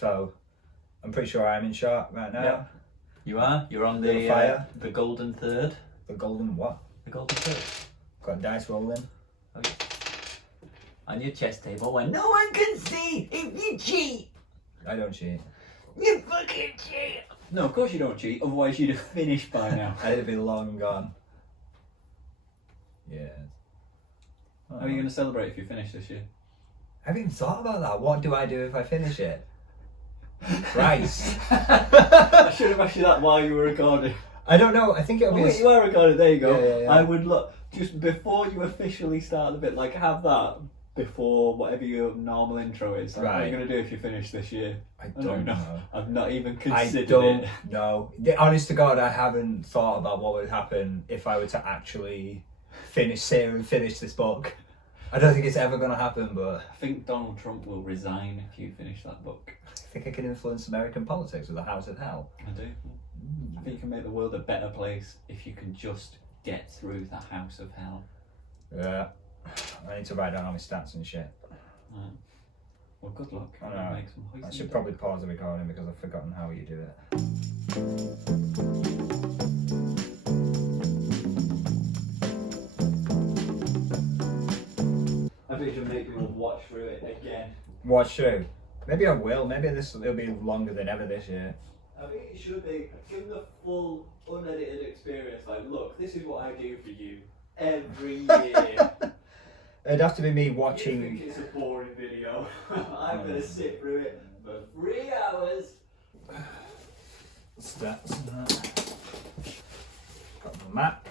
So I'm pretty sure I'm in shot right now. Yeah. You are. You're on Little fire. the golden third. The golden what? The golden third. Got dice rolling. Oh, yeah. On your chess table where no one can see if you cheat. I don't cheat. You fucking cheat. No, of course you don't cheat. Otherwise you'd have finished by now. I'd have been long gone. Yeah. How are you going to celebrate if you finish this year? I haven't even thought about that. What do I do if I finish it? Christ. I should have asked you that while you were recording. I don't know. I think it'll be. Wait, you are recording. There you go. Yeah. I would look just before you officially start the bit. Like have that before whatever your normal intro is. Like, What are you Right. going to do if you finish this year? I don't know. I've not even I considered don't it. know. Honest to God, I haven't thought about what would happen if I were to actually finish this book. I don't think it's ever going to happen, but I think Donald Trump will resign if you finish that book. I think I can influence American politics with the House of Hell. I do. I think you can make the world a better place if you can just get through the House of Hell. Yeah. I need to write down all my stats and shit. Right. Well, good luck. I know. Make some hoist I and should go. probably pause the recording because I've forgotten how you do it. I think you'll make people watch through it again. Watch through. Maybe I will. Maybe it'll be longer than ever this year. I think it should be give them the full unedited experience. Like, look, this is what I do for you every year. It'd have to be me You think watching. it's a boring video? I'm gonna sit through it for 3 hours. Stats and that. Got the map.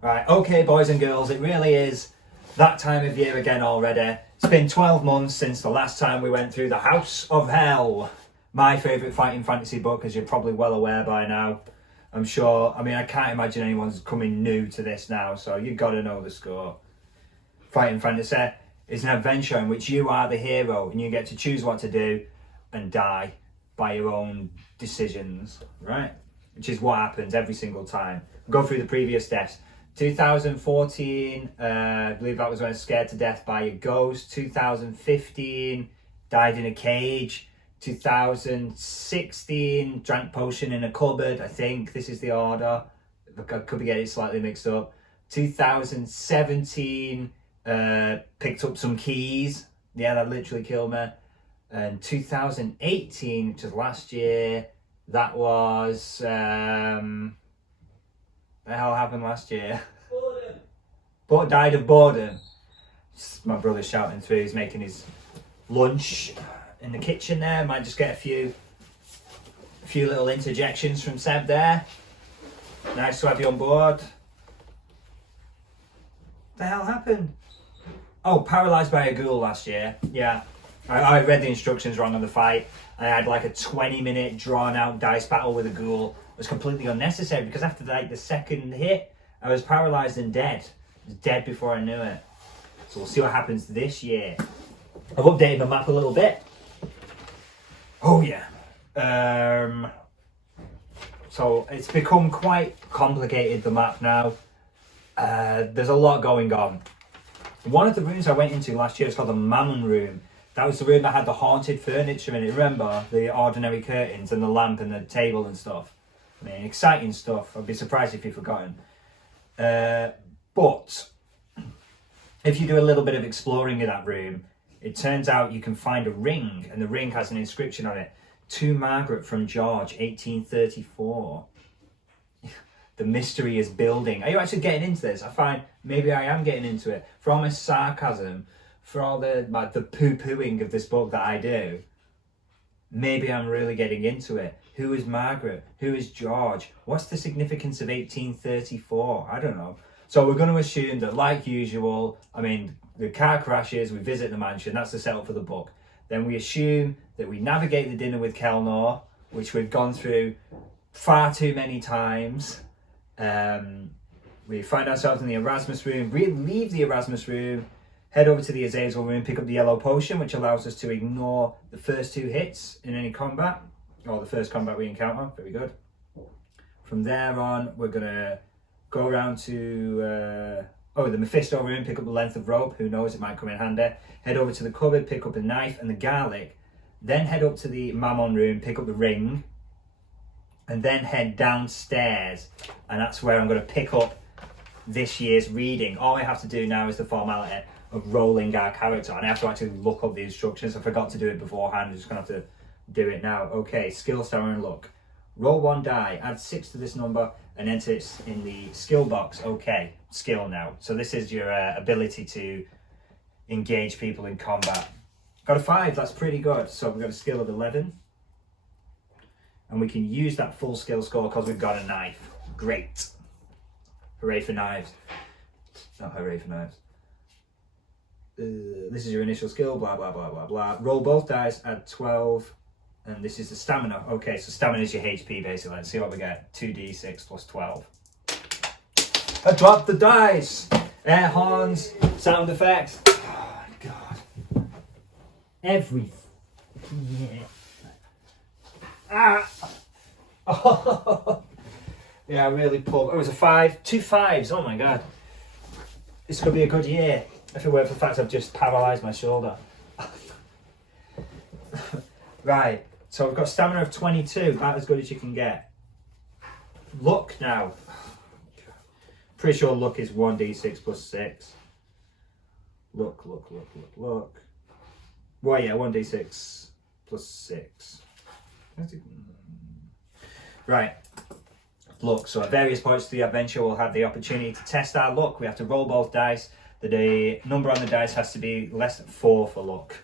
Right, okay, boys and girls, it really is that time of year again already. It's been 12 months since the last time we went through the House of Hell. My favourite fighting fantasy book, as you're probably well aware by now. I'm sure, I can't imagine anyone's coming new to this now, so you've got to know the score. Fighting fantasy is an adventure in which you are the hero and you get to choose what to do and die by your own decisions, right? Which is what happens every single time. Go through the previous deaths. 2014, I believe that was when I was scared to death by a ghost. 2015, died in a cage. 2016, drank potion in a cupboard, I think. This is the order. I could be getting it slightly mixed up. 2017, picked up some keys. Yeah, that literally killed me. And 2018, which was last year, that was... the hell happened last year? Boredom. But died of boredom. My brother's shouting through, he's making his lunch in the kitchen there. Might just get a few little interjections from Seb there. Nice to have you on board. The hell happened? Oh, paralysed by a ghoul last year. Yeah. I read the instructions wrong on the fight. I had like a 20-minute drawn-out dice battle with a ghoul. It was completely unnecessary because after like the second hit, I was paralysed and dead. I was dead before I knew it. So we'll see what happens this year. I've updated my map a little bit. Oh yeah. So it's become quite complicated, the map now. There's a lot going on. One of the rooms I went into last year was called the Mammon Room. That was the room that had the haunted furniture in it. Remember? The ordinary curtains and the lamp and the table and stuff. Exciting stuff. I'd be surprised if you've forgotten. But if you do a little bit of exploring in that room, it turns out you can find a ring, and the ring has an inscription on it. To Margaret from George, 1834. The mystery is building. Are you actually getting into this? I find maybe I am getting into it. For all my sarcasm, for all the poo-pooing of this book that I do, maybe I'm really getting into it. Who is Margaret? Who is George? What's the significance of 1834? I don't know. So we're going to assume that, like usual, the car crashes, we visit the mansion, that's the setup for the book. Then we assume that we navigate the dinner with Kelnor, which we've gone through far too many times. We find ourselves in the Erasmus room, leave the Erasmus room, head over to the Azazel room, pick up the yellow potion, which allows us to ignore the first 2 hits in any combat, or the first combat we encounter. Very good. From there on, we're going to go around to... Oh, the Mephisto room, pick up the length of rope. Who knows, it might come in handy. Head over to the cupboard, pick up a knife and the garlic. Then head up to the Mammon room, pick up the ring. And then head downstairs. And that's where I'm going to pick up this year's reading. All I have to do now is the formality of rolling our character. And I have to actually look up the instructions. I forgot to do it beforehand. I'm just going to have to do it now. Okay, skill, stamina, and luck. Roll 1 die, add 6 to this number, and enter it in the skill box. Okay, skill now. So this is your ability to engage people in combat. Got a 5, that's pretty good. So we've got a skill of 11. And we can use that full skill score because we've got a knife. Great. Hooray for knives. Not hooray for knives. This is your initial skill, blah, blah, blah, blah, blah. Roll both dice, add 12. And this is the stamina. Okay, so stamina is your HP basically. Let's see what we get. 2d6 plus 12. I dropped the dice! Air horns, sound effects. Oh my god. Everything. Yeah. Ah! Oh. Yeah, I really pulled. Oh, it was a 5. 2 5s. Oh my god. This could be a good year. If it weren't for the fact I've just paralysed my shoulder. Right. So we've got stamina of 22, about as good as you can get. Luck now. Pretty sure luck is 1d6 plus 6. Luck. Well, yeah, 1d6 plus 6. Right. Luck. So at various points of the adventure, we'll have the opportunity to test our luck. We have to roll both dice. The number on the dice has to be less than 4 for luck.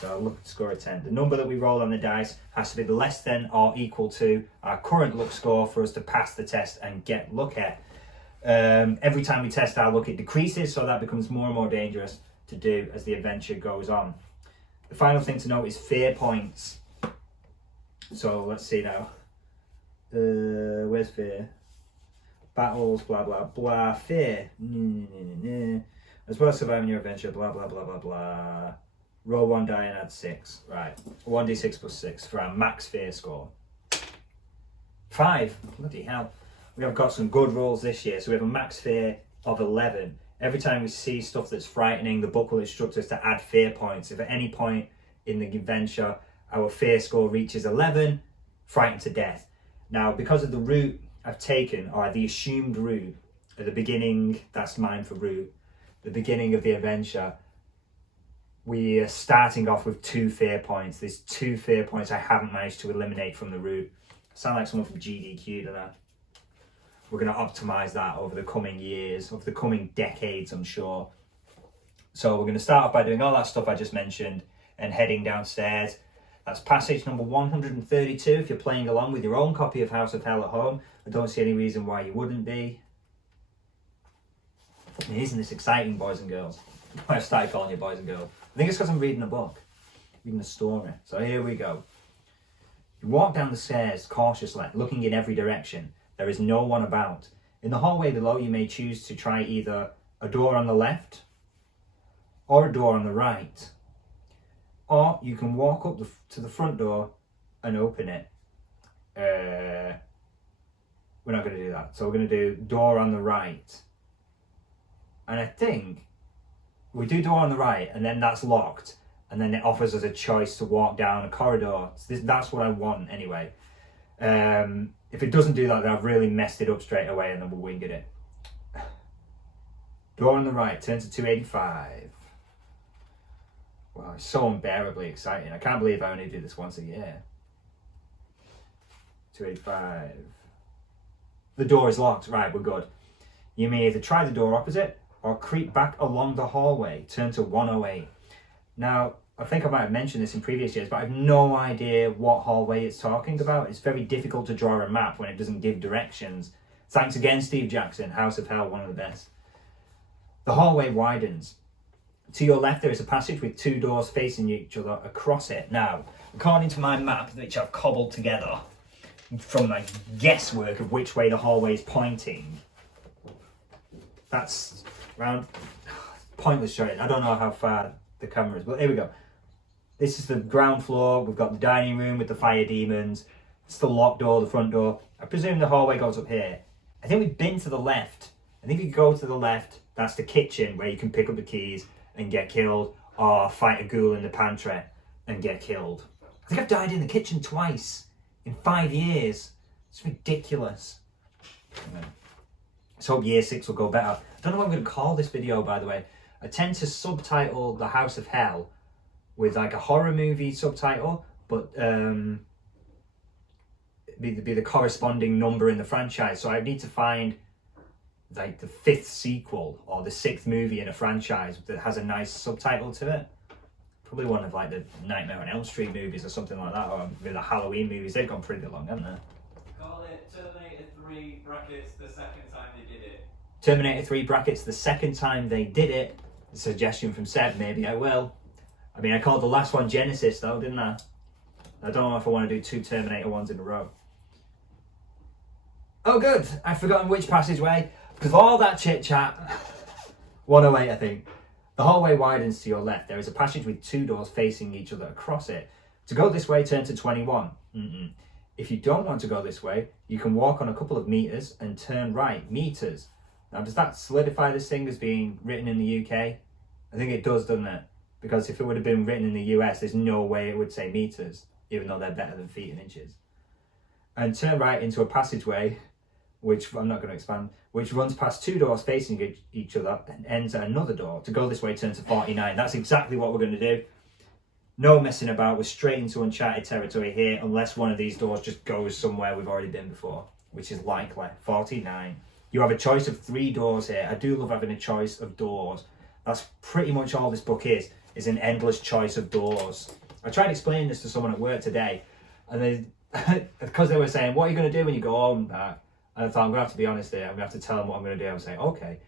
So luck score of 10. The number that we roll on the dice has to be less than or equal to our current luck score for us to pass the test and get luck at. Every time we test our luck, it decreases, so that becomes more and more dangerous to do as the adventure goes on. The final thing to note is fear points. So let's see now. Where's fear? Battles, blah, blah, blah. Fear. As well as surviving your adventure, blah, blah, blah, blah, blah. Roll 1 die and add 6. Right. 1d6 plus 6 for our max fear score. 5. Bloody hell. We have got some good rolls this year. So we have a max fear of 11. Every time we see stuff that's frightening, the book will instruct us to add fear points. If at any point in the adventure our fear score reaches 11, frightened to death. Now, because of the route I've taken, or the assumed route, at the beginning, that's mine for route, the beginning of the adventure, we are starting off with 2 fear points. There's 2 fear points I haven't managed to eliminate from the route. Sound like someone from GDQ, don't I? We're going to optimize that over the coming years, over the coming decades, I'm sure. So we're going to start off by doing all that stuff I just mentioned and heading downstairs. That's passage number 132 if you're playing along with your own copy of House of Hell at home. I don't see any reason why you wouldn't be. Isn't this exciting, boys and girls? I've started calling you boys and girls. I think it's because I'm reading a book, reading a story. So here we go. You walk down the stairs cautiously, looking in every direction. There is no one about. In the hallway below, you may choose to try either a door on the left or a door on the right. Or you can walk up to the front door and open it. We're not going to do that. So we're going to do door on the right. And I think we do door on the right and then that's locked. And then it offers us a choice to walk down a corridor. So that's what I want anyway. If it doesn't do that, then I've really messed it up straight away and then we'll wing it. Door on the right, turn to 285. Wow, it's so unbearably exciting. I can't believe I only do this once a year. 285. The door is locked. Right, we're good. You may either try the door opposite or creep back along the hallway. Turn to 108. Now, I think I might have mentioned this in previous years, but I have no idea what hallway it's talking about. It's very difficult to draw a map when it doesn't give directions. Thanks again, Steve Jackson. House of Hell, one of the best. The hallway widens. To your left, there is a passage with 2 doors facing each other across it. Now, according to my map, which I've cobbled together from my guesswork of which way the hallway is pointing, that's round. Pointless showing. I don't know how far the camera is, but here we go. This is the ground floor. We've got the dining room with the fire demons. It's the locked door, the front door. I presume the hallway goes up here. I think we've been to the left. I think if you go to the left, That's the kitchen where you can pick up the keys and get killed, or fight a ghoul in the pantry and get killed. I think I've died in the kitchen twice in 5 years. It's ridiculous. So hope year 6 will go better. I don't know what I'm going to call this video, by the way. I tend to subtitle The House of Hell with like a horror movie subtitle, but be the corresponding number in the franchise. So I need to find like the 5th sequel or the 6th movie in a franchise that has a nice subtitle to it. Probably one of like the Nightmare on Elm Street movies or something like that, or the Halloween movies. They've gone pretty long, haven't they? Call it Terminator 3 brackets the second time they did it. Terminator 3 brackets the second time they did it. A suggestion from Seb, maybe I will. I mean, I called the last one Genesis though, didn't I? I don't know if I want to do 2 Terminator ones in a row. Oh good, I've forgotten which passageway. Because of all that chit chat. 108 I think. The hallway widens to your left. There is a passage with 2 doors facing each other across it. To go this way, turn to 21. If you don't want to go this way, you can walk on a couple of meters and turn right. Meters. Now, does that solidify this thing as being written in the UK? I think it does, doesn't it? Because if it would have been written in the US, there's no way it would say meters, even though they're better than feet and inches. And turn right into a passageway, which I'm not going to expand, which runs past 2 doors facing each other and ends at another door. To go this way, turn to 49. That's exactly what we're going to do. No messing about. We're straight into uncharted territory here, unless one of these doors just goes somewhere we've already been before, which is likely. 49. You have a choice of 3 doors here. I do love having a choice of doors. That's pretty much all this book is an endless choice of doors. I tried explaining this to someone at work today, and they, because they were saying, what are you going to do when you go home back? And I thought, I'm going to have to be honest here. I'm going to have to tell them what I'm going to do. I'm saying, okay,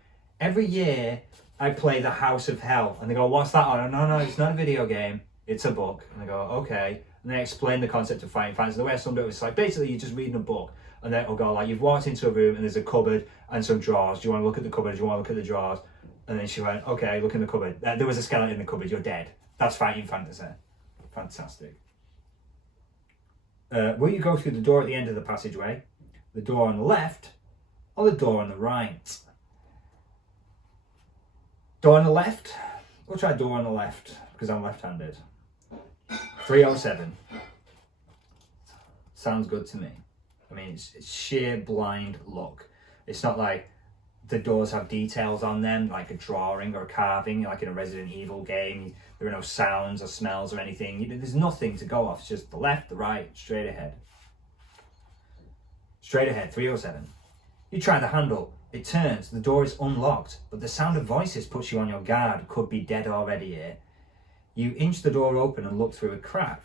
every year I play The House of Hell. And they go, what's that on? No, it's not a video game. It's a book. And I go, okay. And they explain the concept of fighting fans. The way I summed it was like, basically, you're just reading a book. And then it'll go like, you've walked into a room and there's a cupboard and some drawers. Do you want to look at the cupboard? Do you want to look at the drawers? And then she went, okay, look in the cupboard. There was a skeleton in the cupboard. You're dead. That's fighting fantasy. Fantastic. Will you go through the door at the end of the passageway, the door on the left, or the door on the right? Door on the left? We'll try door on the left, because I'm left-handed. 307. Sounds good to me. I mean, it's sheer blind luck. It's not like the doors have details on them, like a drawing or a carving, like in a Resident Evil game. There are no sounds or smells or anything. There's nothing to go off. It's just the left, the right, straight ahead. Straight ahead, 307. You try the handle. It turns. The door is unlocked, but the sound of voices puts you on your guard. Could be dead already here. You inch the door open and look through a crack.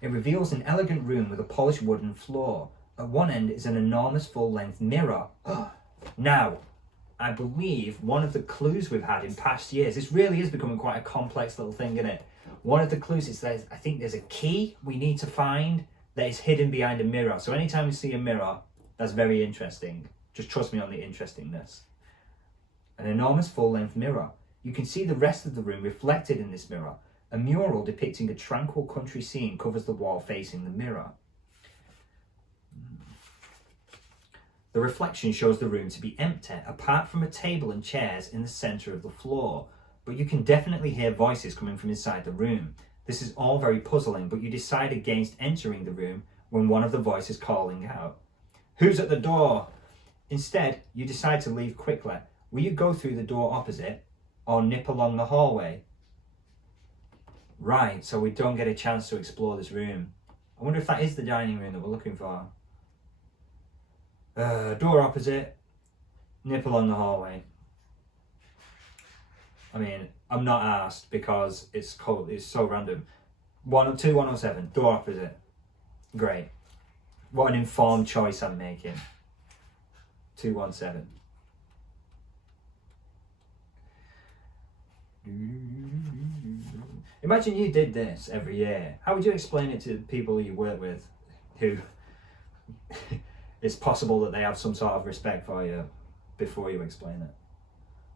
It reveals an elegant room with a polished wooden floor. At one end is an enormous full-length mirror. Now, I believe one of the clues we've had in past years, this really is becoming quite a complex little thing, isn't it? One of the clues is I think there's a key we need to find that is hidden behind a mirror. So anytime you see a mirror, that's very interesting. Just trust me on the interestingness. An enormous full-length mirror. You can see the rest of the room reflected in this mirror. A mural depicting a tranquil country scene covers the wall facing the mirror. The reflection shows the room to be empty, apart from a table and chairs in the centre of the floor. But you can definitely hear voices coming from inside the room. This is all very puzzling, but you decide against entering the room when one of the voices calling out, "Who's at the door?" Instead, you decide to leave quickly. Will you go through the door opposite or nip along the hallway? Right, so we don't get a chance to explore this room. I wonder if that is the dining room that we're looking for. Door opposite, nip along the hallway. I mean, I'm not asked because it's cold. It's so random. 102, 107, door opposite. Great. What an informed choice I'm making. 217. Imagine you did this every year. How would you explain it to people you work with who it's possible that they have some sort of respect for you before you explain it?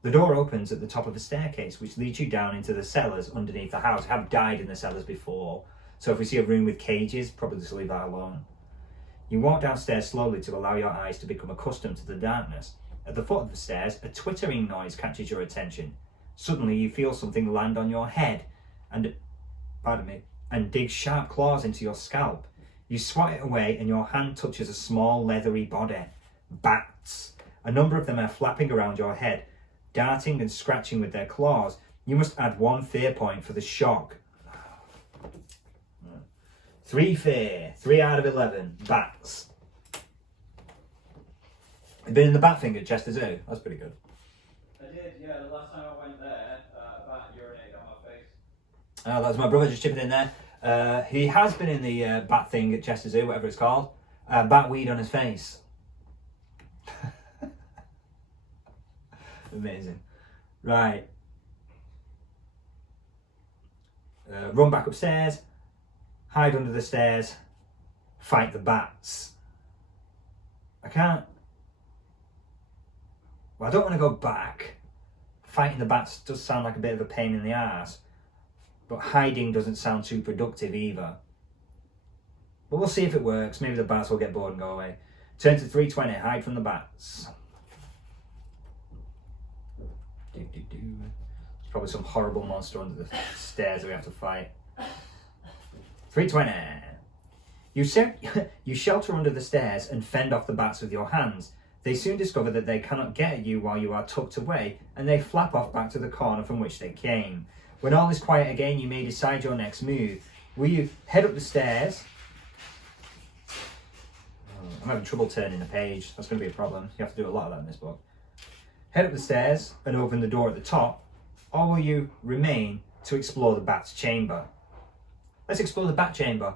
The door opens at the top of a staircase which leads you down into the cellars underneath the house. I have died in the cellars before, so if we see a room with cages, probably just leave that alone. You walk downstairs slowly to allow your eyes to become accustomed to the darkness. At the foot of the stairs, a twittering noise catches your attention. Suddenly, you feel something land on your head and dig sharp claws into your scalp. You swat it away and your hand touches a small leathery body. Bats. A number of them are flapping around your head, darting and scratching with their claws. You must add 1 fear point for the shock. 3 fear. 3 out of 11. Bats. You've been in the bat thing at Chester Zoo? That's pretty good. I did, yeah. The last time I went there, a bat urinated on my face. That was my brother just chipping in there. He has been in the bat thing at Chester Zoo, whatever it's called. Bat weed on his face. Amazing. Right. Run back upstairs. Hide under the stairs. Fight the bats. I can't. Well, I don't want to go back. Fighting the bats does sound like a bit of a pain in the arse. But hiding doesn't sound too productive either. But we'll see if it works. Maybe the bats will get bored and go away. Turn to 320. Hide from the bats. There's probably some horrible monster under the stairs that we have to fight. 320. You shelter under the stairs and fend off the bats with your hands. They soon discover that they cannot get at you while you are tucked away, and they flap off back to the corner from which they came. When all is quiet again, you may decide your next move. Will you head up the stairs? I'm having trouble turning the page. That's going to be a problem. You have to do a lot of that in this book. Head up the stairs and open the door at the top, or will you remain to explore the bat's chamber? Let's explore the bat chamber.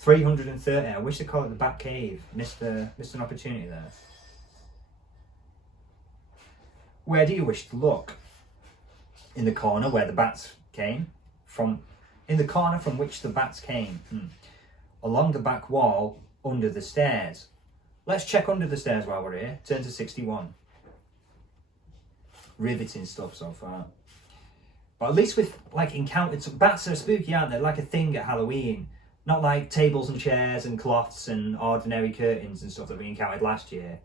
330. I wish they called it the bat cave. Missed an opportunity there. Where do you wish to look? In the corner where the bats came from. In the corner from which the bats came. Along the back wall, under the stairs. Let's check under the stairs while we're here. Turn to 61. Riveting stuff so far. But at least we've encountered some bats. Are spooky, aren't they? Like a thing at Halloween. Not like tables and chairs and cloths and ordinary curtains and stuff that we encountered last year.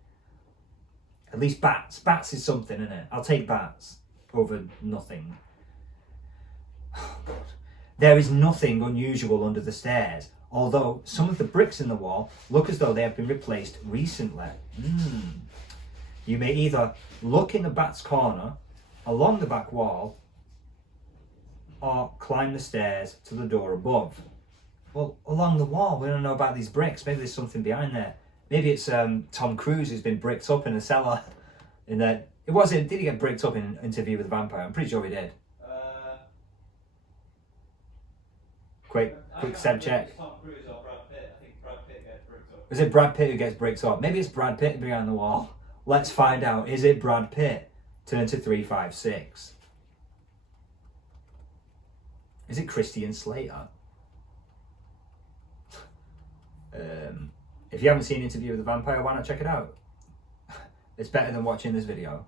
At least bats. Bats is something, isn't it? I'll take bats over nothing. Oh, God. There is nothing unusual under the stairs, although some of the bricks in the wall look as though they have been replaced recently. You may either look in the bat's corner, along the back wall, or climb the stairs to the door above. Well, along the wall, we don't know about these bricks. Maybe there's something behind there. Maybe it's Tom Cruise who's been bricked up in a cellar. Did he get bricked up in an Interview with a Vampire? I'm pretty sure he did. Quick step check. Tom Cruise or Brad Pitt. I think Brad Pitt gets bricked up. Is it Brad Pitt who gets bricked up? Maybe it's Brad Pitt behind the wall. Let's find out. Is it Brad Pitt? Turn to 356. Is it Christian Slater? If you haven't seen Interview with a Vampire, why not check it out? It's better than watching this video.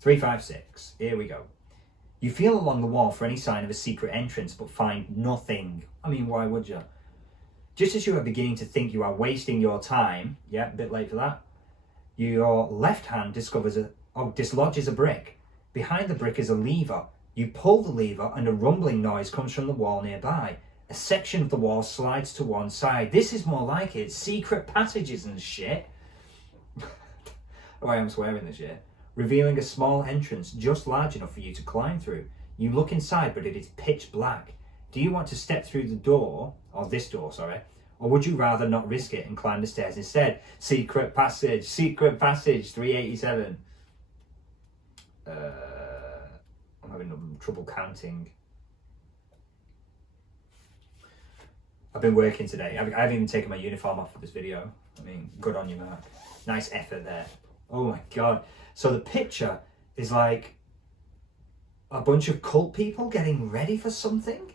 356. Here we go. You feel along the wall for any sign of a secret entrance, but find nothing. I mean, why would you? Just as you are beginning to think you are wasting your time, yeah, a bit late for that, your left hand dislodges a brick. Behind the brick is a lever. You pull the lever and a rumbling noise comes from the wall nearby. A section of the wall slides to one side. This is more like it. Secret passages and shit. Oh, I am swearing this year. Revealing a small entrance just large enough for you to climb through. You look inside, but it is pitch black. Do you want to step through the door, or this door, sorry, or would you rather not risk it and climb the stairs instead? Secret passage, 387. I'm having trouble counting. I've been working today. I haven't even taken my uniform off for this video. I mean, good on you, Mark. Nice effort there. Oh my God. So the picture is like a bunch of cult people getting ready for something.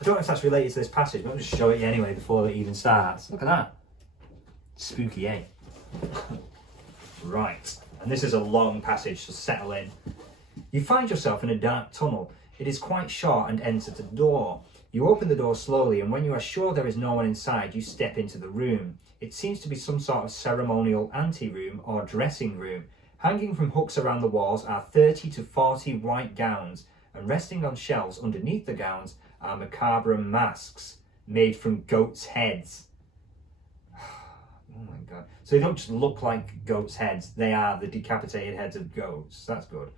I don't know if that's related to this passage, but I'll just show it you anyway before it even starts. Look at that. Spooky, eh? Right. And this is a long passage, so settle in. You find yourself in a dark tunnel. It is quite short and ends at a door. You open the door slowly, and when you are sure there is no one inside, you step into the room. It seems to be some sort of ceremonial anteroom or dressing room. Hanging from hooks around the walls are 30 to 40 white gowns, and resting on shelves underneath the gowns are macabre masks made from goats' heads. Oh my god. So they don't just look like goats' heads, they are the decapitated heads of goats. That's good.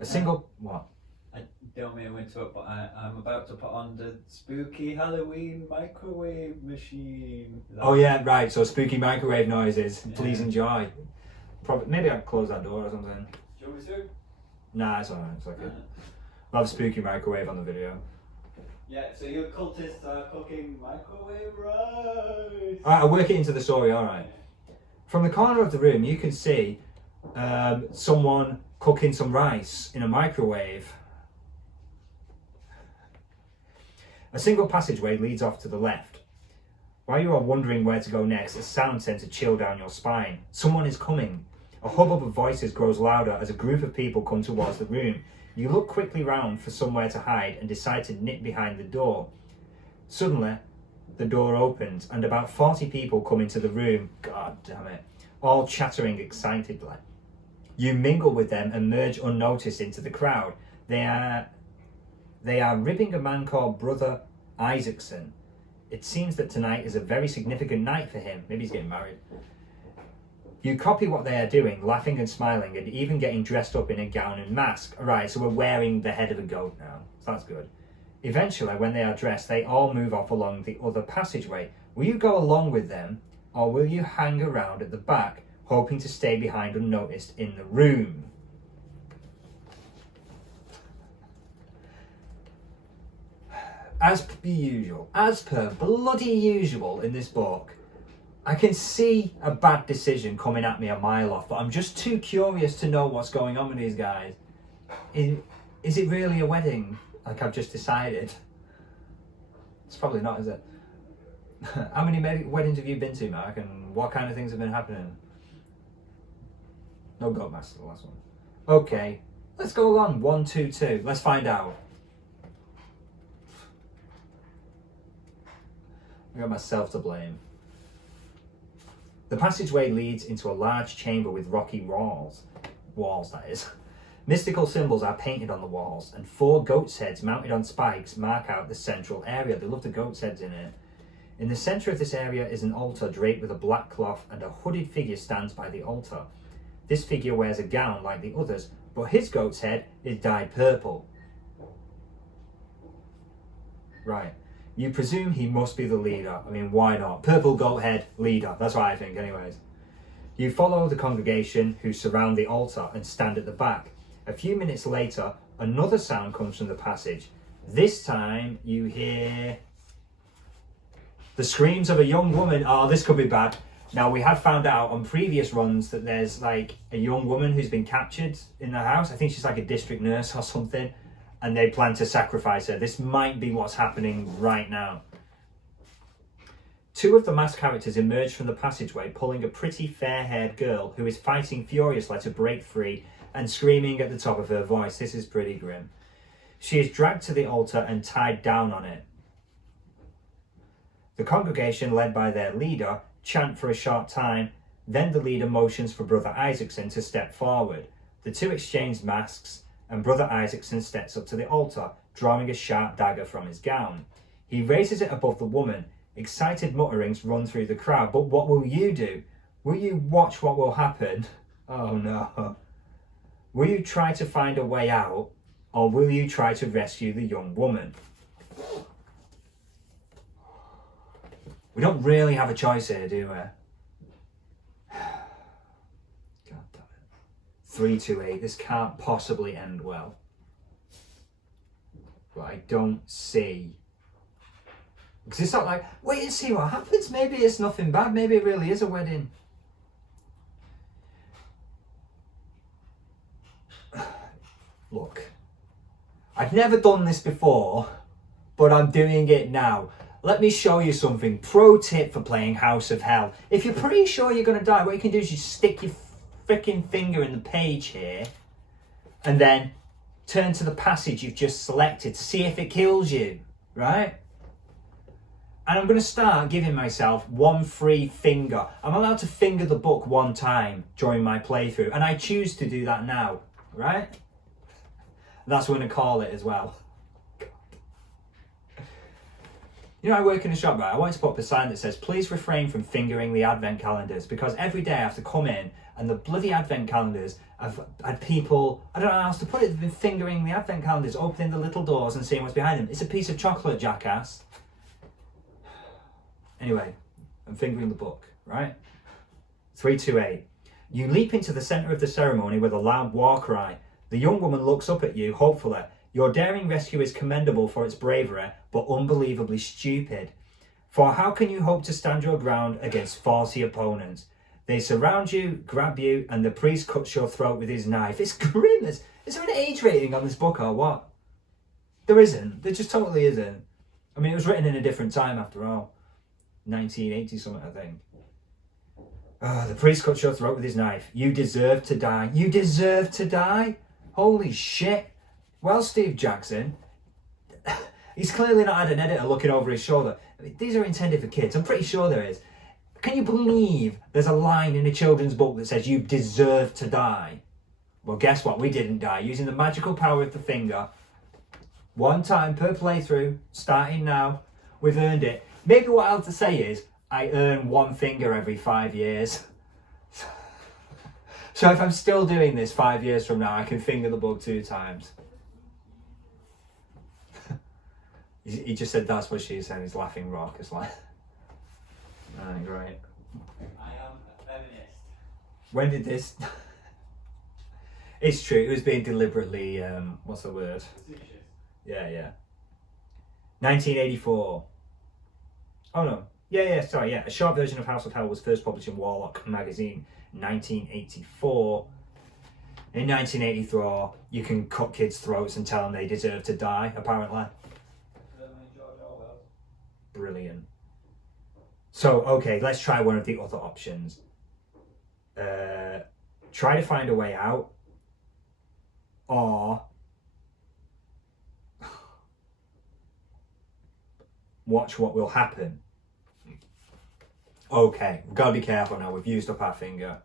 A single... What? I don't mean to interrupt, but I'm about to put on the spooky Halloween microwave machine. Oh yeah, right. So spooky microwave noises. Yeah. Please enjoy. Probably maybe I'd close that door or something. Do you want me to? Nah, it's alright. It's okay. We'll have spooky microwave on the video. Yeah, so your cultists are cooking microwave rice. Alright, I'll work it into the story. Alright. From the corner of the room, you can see someone cooking some rice in a microwave. A single passageway leads off to the left. While you are wondering where to go next, a sound sends a chill down your spine. Someone is coming. A hubbub of voices grows louder as a group of people come towards the room. You look quickly round for somewhere to hide and decide to nip behind the door. Suddenly, the door opens and about 40 people come into the room. God damn it. All chattering excitedly. You mingle with them and merge unnoticed into the crowd. They are ribbing a man called Brother Isaacson. It seems that tonight is a very significant night for him. Maybe he's getting married. You copy what they are doing, laughing and smiling, and even getting dressed up in a gown and mask. Alright, so we're wearing the head of a goat now. So that's good. Eventually, when they are dressed, they all move off along the other passageway. Will you go along with them, or will you hang around at the back, hoping to stay behind unnoticed in the room? As per bloody usual in this book, I can see a bad decision coming at me a mile off, but I'm just too curious to know what's going on with these guys. Is it really a wedding, like I've just decided? It's probably not, is it? How many weddings have you been to, Mark, and what kind of things have been happening? No goat master, the last one. Okay, let's go along. 1, 2, 2. Let's find out. I got myself to blame. The passageway leads into a large chamber with rocky walls. Walls, that is. Mystical symbols are painted on the walls, and 4 goat's heads mounted on spikes mark out the central area. They love the goat's heads in it. In the centre of this area is an altar draped with a black cloth, and a hooded figure stands by the altar. This figure wears a gown like the others, but his goat's head is dyed purple. Right. You presume he must be the leader. I mean, why not? Purple goat head, leader. That's what I think, anyways. You follow the congregation who surround the altar and stand at the back. A few minutes later, another sound comes from the passage. This time, you hear the screams of a young woman. Oh, this could be bad. Now, we have found out on previous runs that there's like a young woman who's been captured in the house. I think she's like a district nurse or something. And they plan to sacrifice her. This might be what's happening right now. 2 of the masked characters emerge from the passageway, pulling a pretty fair-haired girl who is fighting furiously to break free and screaming at the top of her voice. This is pretty grim. She is dragged to the altar and tied down on it. The congregation, led by their leader, chant for a short time. Then the leader motions for Brother Isaacson to step forward. The 2 exchange masks, and Brother Isaacson steps up to the altar, drawing a sharp dagger from his gown. He raises it above the woman. Excited mutterings run through the crowd. But what will you do? Will you watch what will happen? Oh no. Will you try to find a way out, or will you try to rescue the young woman? We don't really have a choice here, do we? 3-2-8. This can't possibly end well. But I don't see. Because it's not like, wait and see what happens. Maybe it's nothing bad. Maybe it really is a wedding. Look, I've never done this before, but I'm doing it now. Let me show you something. Pro tip for playing House of Hell. If you're pretty sure you're going to die, what you can do is you stick your freaking finger in the page here and then turn to the passage you've just selected to see if it kills you. right? And I'm going to start giving myself one free finger. I'm allowed to finger the book one time during my playthrough, and I choose to do that now, right? That's what we're going to call it as well. You know, I work in a shop, right? I wanted to put up a sign that says, please refrain from fingering the advent calendars, because every day I have to come in and the bloody advent calendars, I've had people, I don't know how else to put it, they've been fingering the advent calendars, opening the little doors and seeing what's behind them. It's a piece of chocolate, jackass. Anyway, I'm fingering the book, right? 328. You leap into the centre of the ceremony with a loud war cry. The young woman looks up at you, hopefully. Your daring rescue is commendable for its bravery, but unbelievably stupid. For how can you hope to stand your ground against 40 opponents? They surround you, grab you, and the priest cuts your throat with his knife. It's grim. Is there an age rating on this book or what? There isn't. There just totally isn't. I mean, it was written in a different time after all. 1980 something, I think. The priest cuts your throat with his knife. You deserve to die. You deserve to die? Holy shit. Well, Steve Jackson, he's clearly not had an editor looking over his shoulder. I mean, these are intended for kids. I'm pretty sure there is. Can you believe there's a line in a children's book that says you deserve to die? Well, guess what? We didn't die. Using the magical power of the finger, one time per playthrough, starting now, we've earned it. Maybe what I have to say is, I earn one finger every 5 years. So if I'm still doing this 5 years from now, I can finger the book 2 times. He just said that's what she said. He's laughing raucously. Right. I am a feminist. When did this? It's true. It was being deliberately. What's the word? Facetious. Yeah. 1984. Oh no. Yeah. Sorry. Yeah. A short version of House of Hell was first published in Warlock magazine, 1984. In 1984, you can cut kids' throats and tell them they deserve to die. Apparently. Brilliant. So, okay, let's try one of the other options. Try to find a way out, or watch what will happen. Okay, we've got to be careful now. We've used up our finger.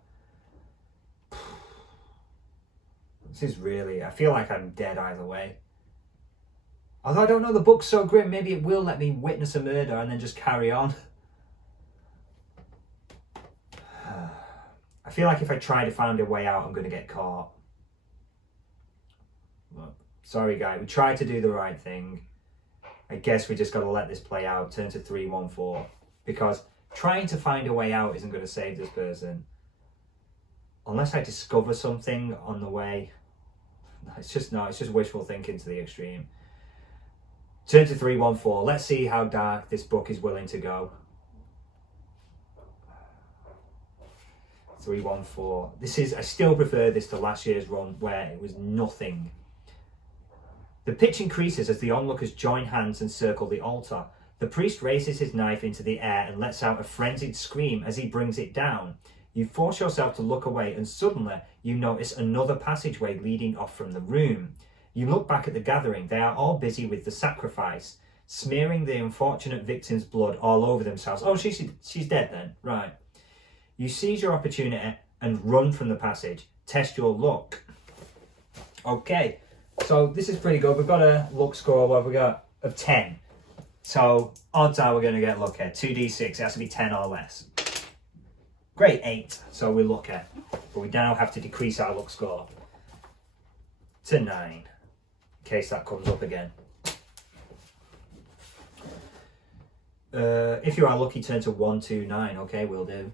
This is really, I feel like I'm dead either way. Although I don't know, the book's so grim, maybe it will let me witness a murder and then just carry on. I feel like if I try to find a way out, I'm going to get caught. Look, sorry guy, we tried to do the right thing. I guess we just got to let this play out, turn to 314. Because trying to find a way out isn't going to save this person. Unless I discover something on the way. It's just wishful thinking to the extreme. Turn to 314. Let's see how dark this book is willing to go. 314. I still prefer this to last year's run where it was nothing. The pitch increases as the onlookers join hands and circle the altar. The priest raises his knife into the air and lets out a frenzied scream as he brings it down. You force yourself to look away and suddenly you notice another passageway leading off from the room. You look back at the gathering. They are all busy with the sacrifice, smearing the unfortunate victim's blood all over themselves. Oh, she's dead then. Right. You seize your opportunity and run from the passage. Test your luck. Okay, so this is pretty good. We've got a luck score, what have we got? Of 10. So odds are we're going to get lucky. 2d6, it has to be 10 or less. Great, 8. So we're lucky. But we now have to decrease our luck score to 9. In case that comes up again. If you are lucky, turn to 129. Okay, we'll do.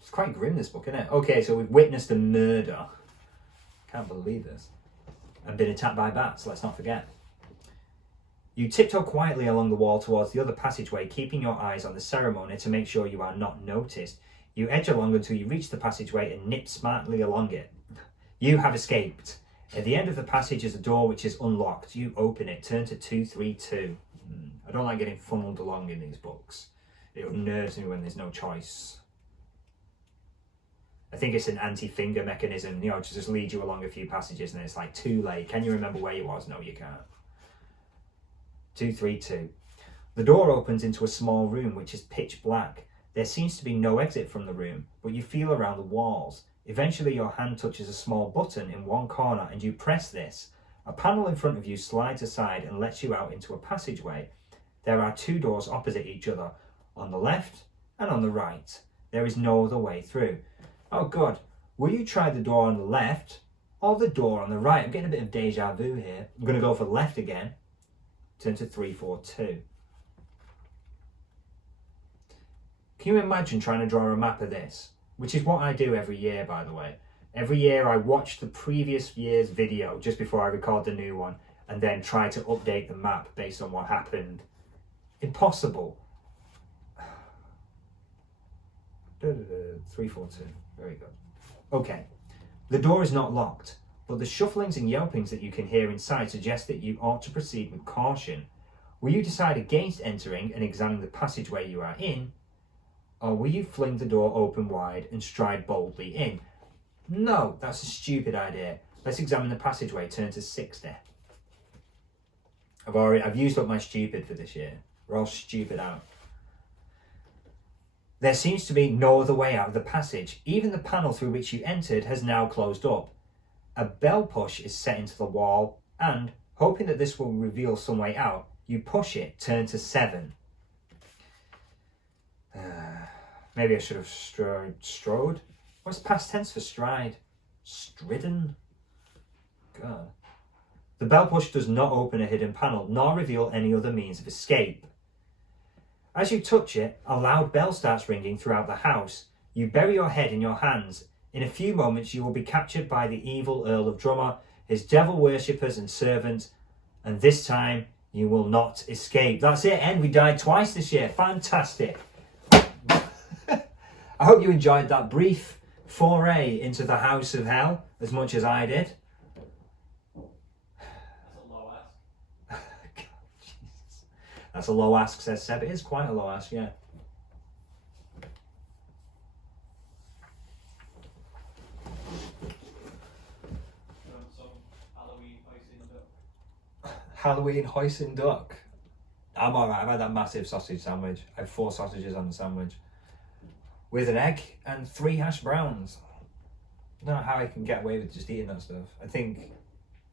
It's quite grim, this book, isn't it? Okay, so we've witnessed a murder. Can't believe this. And been attacked by bats, let's not forget. You tiptoe quietly along the wall towards the other passageway, keeping your eyes on the ceremony to make sure you are not noticed. You edge along until you reach the passageway and nip smartly along it. You have escaped. At the end of the passage is a door which is unlocked. You open it. Turn to 232. I don't like getting funneled along in these books. It unnerves me when there's no choice. I think it's an anti-finger mechanism, to just lead you along a few passages and it's like too late. Can you remember where you was? No, you can't. 232. The door opens into a small room which is pitch black. There seems to be no exit from the room, but you feel around the walls. Eventually your hand touches a small button in one corner and you press this. A panel in front of you slides aside and lets you out into a passageway. There are two doors opposite each other, on the left and on the right. There is no other way through. Oh God, will you try the door on the left or the door on the right? I'm getting a bit of deja vu here. I'm going to go for the left again. Turn to 342. Can you imagine trying to draw a map of this? Which is what I do every year, by the way. Every year I watch the previous year's video just before I record the new one and then try to update the map based on what happened. Impossible. 342. Very good. Okay. The door is not locked, but the shufflings and yelpings that you can hear inside suggest that you ought to proceed with caution. Will you decide against entering and examine the passageway you are in, or will you fling the door open wide and stride boldly in? No, that's a stupid idea. Let's examine the passageway. Turn to 60. I've used up my stupid for this year. We're all stupid out. There seems to be no other way out of the passage. Even the panel through which you entered has now closed up. A bell push is set into the wall and, hoping that this will reveal some way out, you push it. Turn to 7. Maybe I should have strode. What's past tense for stride? Stridden? God. The bell push does not open a hidden panel, nor reveal any other means of escape. As you touch it, a loud bell starts ringing throughout the house. You bury your head in your hands. In a few moments you will be captured by the evil Earl of Drummer, his devil worshippers and servants, and this time you will not escape. That's it, and we died twice this year. Fantastic. I hope you enjoyed that brief foray into the House of Hell as much as I did. That's a low ask. God, Jesus. That's a low ask, says Seb. It is quite a low ask, yeah. Some Halloween hoisin duck. Halloween hoisin duck. I'm alright. I've had that massive sausage sandwich. I had 4 sausages on the sandwich with an egg and 3 hash browns. I don't know how I can get away with just eating that stuff. I think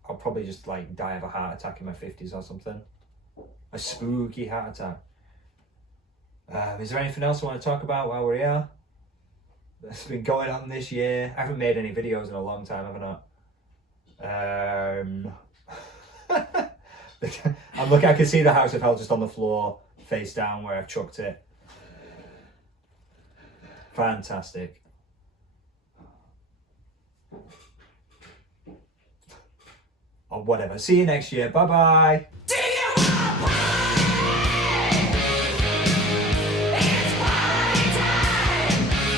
I'll probably just like die of a heart attack in my 50s or something. A spooky heart attack. Is there anything else I want to talk about while we're here? That's been going on this year. I haven't made any videos in a long time, have I not? I'm looking, I can see the House of Hell just on the floor, face down where I've chucked it. Fantastic. Or whatever. See you next year. Bye bye.